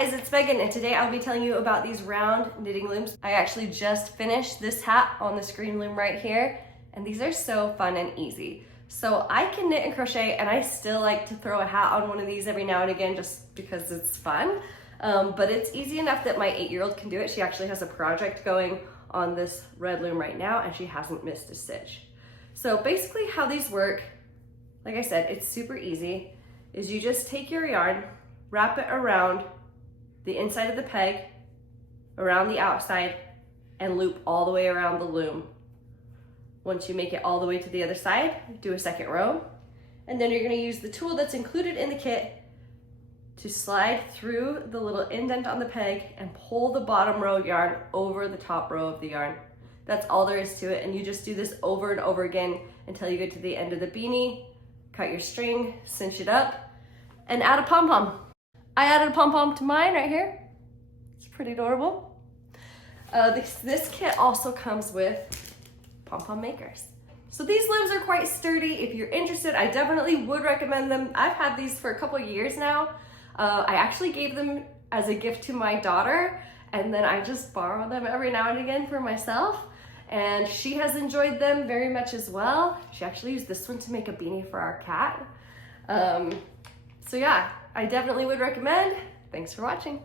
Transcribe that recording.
guys, it's Megan, and today I'll be telling you about these round knitting looms. I actually just finished this hat on the screen loom right here, and these are so fun and easy. So I can knit and crochet, and I still like to throw a hat on one of these every now and again just because it's fun. But it's easy enough that my 8-year-old can do it. She actually has a project going on this red loom right now, and she hasn't missed a stitch. So basically how these work, like I said, it's super easy, is you just take your yarn, wrap it around the inside of the peg, around the outside, and loop all the way around the loom. Once you make it all the way to the other side, do a second row, and then you're going to use the tool that's included in the kit to slide through the little indent on the peg and pull the bottom row yarn over the top row of the yarn. That's all there is to it, and you just do this over and over again until you get to the end of the beanie, cut your string, cinch it up, and add a pom-pom. I added a pom-pom to mine right here. It's pretty adorable. This kit also comes with pom-pom makers. So these looms are quite sturdy. If you're interested, I definitely would recommend them. I've had these for a couple of years now. I actually gave them as a gift to my daughter, and then I just borrow them every now and again for myself. And she has enjoyed them very much as well. She actually used this one to make a beanie for our cat. So yeah, I definitely would recommend. Thanks for watching.